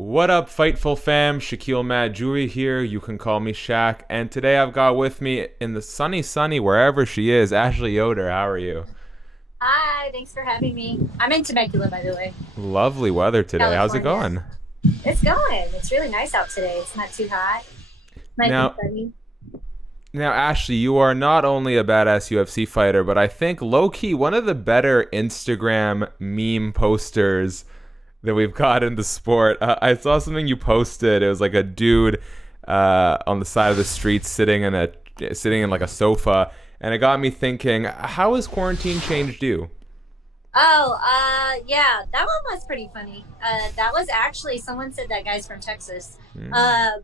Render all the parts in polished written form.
What up, Fightful fam? Shaquille Madjouri here. You can call me Shaq. And today I've got with me in the sunny, wherever she is, Ashley Yoder. How are you? Hi, thanks for having me. I'm in Temecula, by the way, Lovely weather today. How's it California. going? It's going. It's really nice out today. It's not too hot. Nice and Now, sunny. now, Ashley, you are not only a badass UFC fighter, but I think low-key one of the better Instagram meme posters that we've got in the sport. I saw something you posted. It was like a dude on the side of the street sitting in like a sofa, and it got me thinking, how has quarantine changed you? Yeah, that one was pretty funny. That was actually someone said that guy's from Texas. Mm.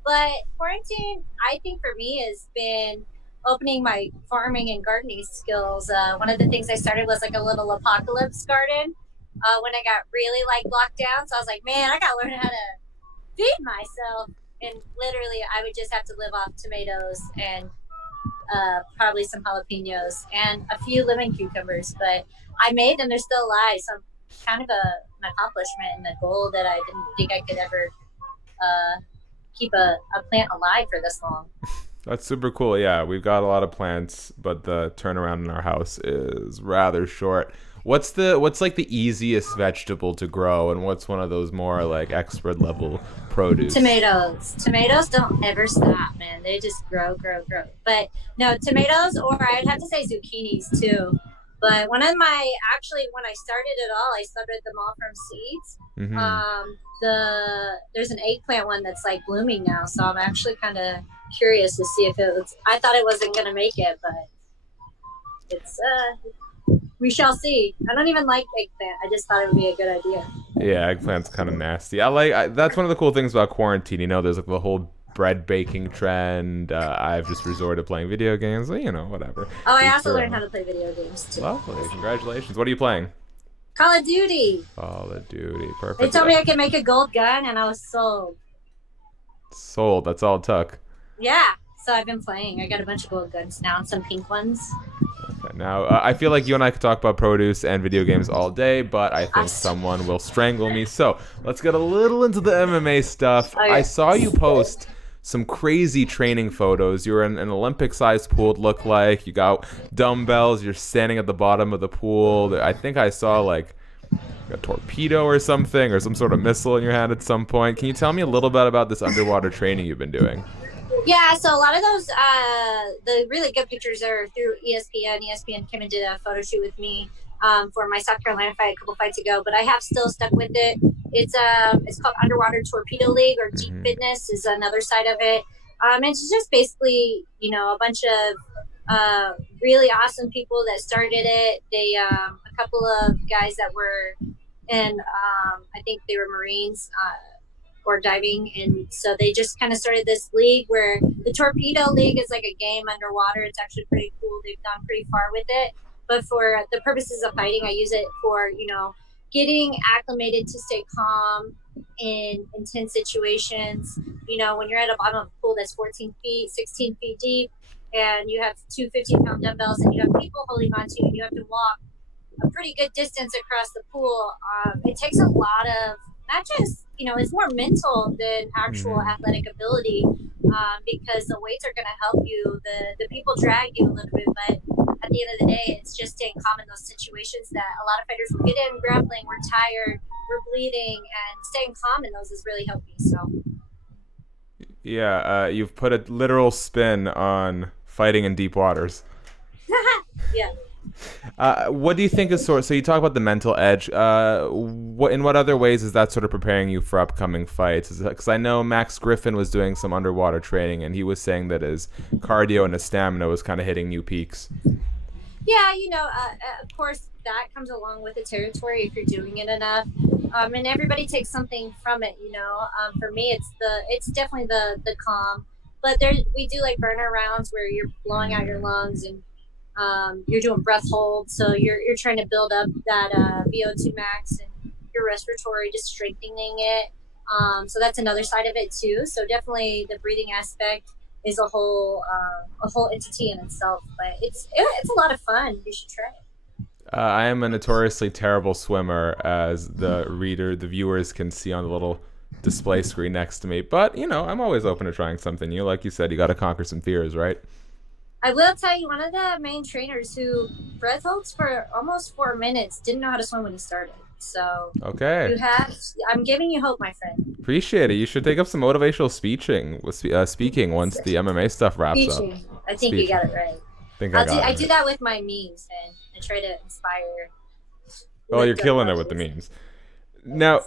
But quarantine, I think for me has been opening my farming and gardening skills. One of the things I started was like a little apocalypse garden. When I got really like locked down, so I was like, man, I gotta learn how to feed myself. And literally, I would just have to live off tomatoes and probably some jalapenos and a few lemon cucumbers. But I made them; they're still alive. So I'm kind of an accomplishment and a goal that I didn't think I could ever keep a plant alive for this long. That's super cool. Yeah, we've got a lot of plants, but the turnaround in our house is rather short. What's like the easiest vegetable to grow, and what's one of those more like expert level produce? Tomatoes. Tomatoes don't ever stop, man. They just grow, grow, grow. But no, tomatoes, or I'd have to say zucchinis too. But actually, when I started it all, I started them all from seeds. Hmm. There's an eggplant one that's like blooming now, so I'm actually kind of curious to see if it was. I thought it wasn't gonna make it, but it's we shall see. I don't even like eggplant. I just thought it would be a good idea. Yeah, eggplant's kind of nasty. That's one of the cool things about quarantine. There's like the whole bread baking trend. I've just resorted to playing video games. Whatever. Oh, I Each also their learned how own. to play video games too. Lovely. Congratulations. What are you playing? Call of Duty. Call of Duty. They Perfect. told me I could make a gold gun, and I was sold. Sold. That's all it took. Yeah, so I've been playing. I got a bunch of gold guns now and some pink ones. Okay, now, I feel like you and I could talk about produce and video games all day, but I think Us. someone will strangle me. So let's get a little into the MMA stuff. Okay. I saw you post some crazy training photos. You were in an Olympic-sized pool, it looked like. You got dumbbells. You're standing at the bottom of the pool. I think I saw like a torpedo or something, or some sort of missile in your hand at some point. Can you tell me a little bit about this underwater training you've been doing? Yeah, so a lot of those, the really good pictures are through ESPN. ESPN came and did a photo shoot with me for my South Carolina fight a couple fights ago, but I have still stuck with it. It's called Underwater Torpedo League, or Deep Hmm. Fitness is another side of it. It's just basically, a bunch of really awesome people that started it. A couple of guys that were in, I think they were Marines. Or diving, and so they just kind of started this league where the torpedo league is like a game underwater. It's actually pretty cool. They've gone pretty far with it, but for the purposes of fighting, I use it for getting acclimated to stay calm in intense situations. When you're at a bottom of a pool that's 14 feet 16 feet deep, and you have two 15-pound dumbbells, and you have people holding on to you, and you have to walk a pretty good distance across the pool. It takes a lot of, not just, it's more mental than actual Hmm. athletic ability, because the weights are going to help you. The people drag you a little bit, but at the end of the day, it's just staying calm in those situations that a lot of fighters will get in grappling. We're tired, we're bleeding, and staying calm in those has really helped me. So, Yeah, you've put a literal spin on fighting in deep waters. yeah. What do you think is so you talk about the mental edge. In what other ways is that sort of preparing you for upcoming fights? Because I know Max Griffin was doing some underwater training, and he was saying that his cardio and his stamina was kind of hitting new peaks. Yeah, of course, that comes along with the territory if you're doing it enough. And everybody takes something from it. For me, it's definitely the calm. But we do like burner rounds where you're blowing out your lungs, and you're doing breath hold. So you're trying to build up that VO2 max and your respiratory, just strengthening it. So that's another side of it too. So definitely the breathing aspect is a whole entity in itself. But it's a lot of fun. You should try it. I am a notoriously terrible swimmer, as the viewers can see on the little display screen next to me. But, I'm always open to trying something new. Like you said, you got to conquer some fears, right? I will tell you, one of the main trainers who breath holds for almost 4 minutes didn't know how to swim when he started. So Okay. I'm giving you hope, my friend. Appreciate it. You should take up some motivational speaking once the MMA stuff wraps up. Speeching. I think you got it right. I do that with my memes, and I try to inspire. Oh, you're killing it with the memes. Now,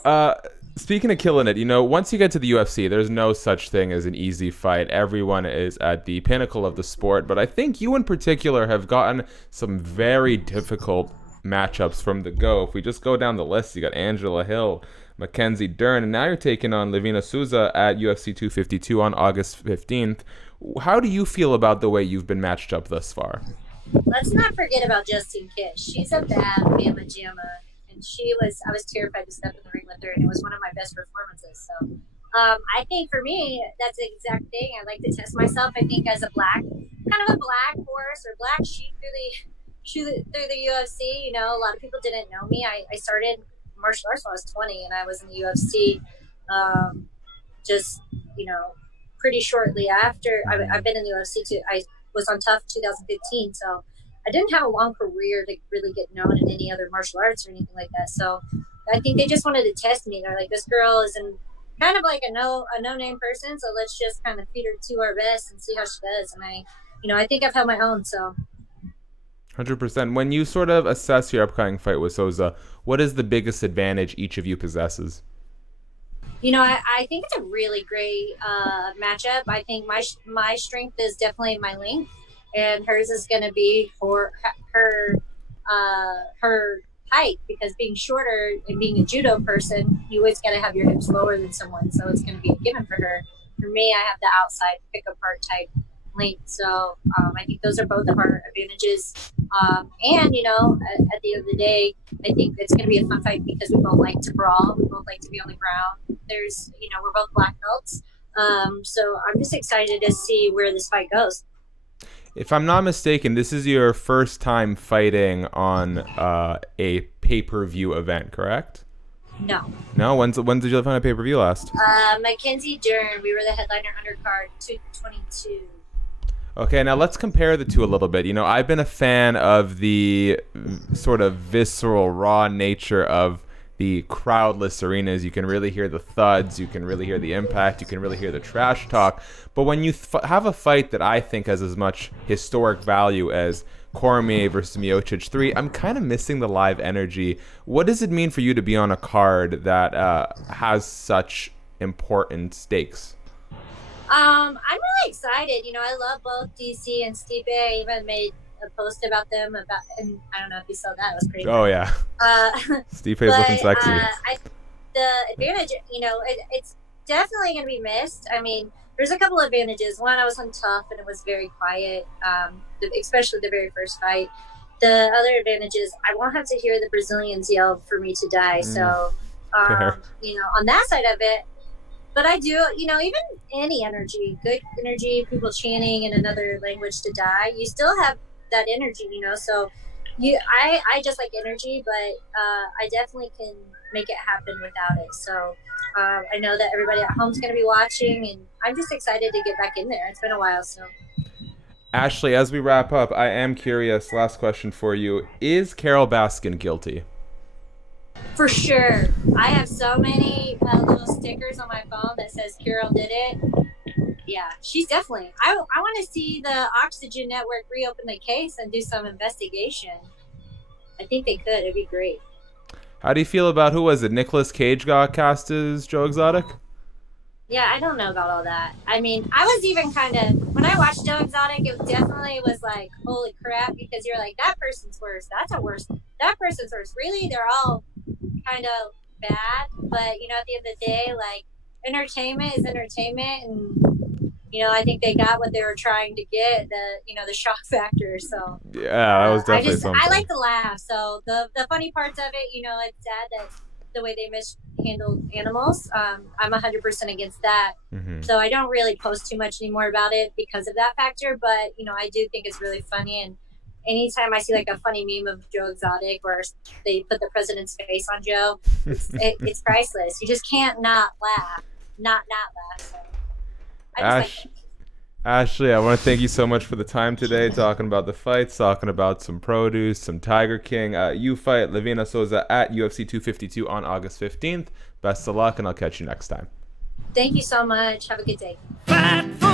speaking of killing it, once you get to the UFC, there's no such thing as an easy fight. Everyone is at the pinnacle of the sport, but I think you in particular have gotten some very difficult matchups from the go. If we just go down the list, you got Angela Hill, Mackenzie Dern, and now you're taking on Livia Souza at UFC 252 on August 15th. How do you feel about the way you've been matched up thus far? Let's not forget about Justine Kish. She's a bad mama jamma, and I was terrified to step in the ring with her, and it was one of my best performances. So I think for me, that's the exact thing. I like to test myself. I think as a kind of a black horse or black sheep through the UFC. A lot of people didn't know me. I started martial arts when I was 20, and I was in the UFC just, pretty shortly after. I've been in the UFC too. I was on Tough 2015, so I didn't have a long career to really get known in any other martial arts or anything like that. So I think they just wanted to test me. They're like, this girl is kind of like a no-name person, so let's just kind of feed her to our best and see how she does. And I think I've held my own, so. 100%. When you sort of assess your upcoming fight with Souza, what is the biggest advantage each of you possesses? I think it's a really great matchup. I think my strength is definitely my length, and hers is going to be for her height, because being shorter and being a judo person, you always got to have your hips lower than someone, so it's going to be a given for her. For me, I have the outside pick-apart type length, so I think those are both of our advantages. And at the end of the day, I think it's going to be a fun fight because we both like to brawl. We both like to be on the ground. We're both black belts. So I'm just excited to see where this fight goes. If I'm not mistaken, this is your first time fighting on a pay-per-view event, correct? No. No? When did you find a pay-per-view last? Mackenzie Dern. We were the headliner undercard 222. Okay, now let's compare the two a little bit. I've been a fan of the sort of visceral, raw nature of the crowdless arenas. You can really hear the thuds, you can really hear the impact, you can really hear the trash talk. But when you have a fight that I think has as much historic value as Cormier versus Miocic 3, I'm kind of missing the live energy. What does it mean for you to be on a card that has such important stakes? I'm really excited. I love both DC and Stipe. I even made a post about them and I don't know if you saw that. It was pretty Oh, yeah. Stipe is looking sexy. The advantage, it's definitely going to be missed. I mean, there's a couple of advantages. One, I was on Tough and it was very quiet, especially the very first fight. The other advantage is I won't have to hear the Brazilians yell for me to die. So, on that side of it, but I do, even any energy, good energy, people chanting in another language to die, you still have that energy, so I just like energy, but I definitely can make it happen without it. So I know that everybody at home is going to be watching, and I'm just excited to get back in there. It's been a while, so. Ashley, as we wrap up, I am curious, last question for you. Is Carole Baskin guilty? For sure. I have so many little stickers on my phone that says Carole did it. Yeah, she's definitely. I want to see the Oxygen Network reopen the case and do some investigation. I think they could. It'd be great. How do you feel about, who was it, Nicolas Cage got cast as Joe Exotic? Yeah, I don't know about all that. I mean, I was even kind of, when I watched Joe Exotic, it definitely was like, holy crap, because you're like, that person's worse. That person's worse. Really? They're all kind of bad, but at the end of the day, like, entertainment is entertainment, and I think they got what they were trying to get, the shock factor. So yeah, that was definitely something. I like to laugh. So the funny parts of it, it's sad that the way they mishandled animals. I'm 100% against that. Mm-hmm. So I don't really post too much anymore about it because of that factor. But I do think it's really funny, and anytime I see like a funny meme of Joe Exotic where they put the president's face on Joe, it's priceless. You just can't not laugh, not laugh. So I just Ash, Ashley, I want to thank you so much for the time today, talking about the fights, talking about some produce, some Tiger King. You fight Livia Renata Souza at UFC 252 on August 15th. Best of luck, and I'll catch you next time. Thank you so much. Have a good day. Fightful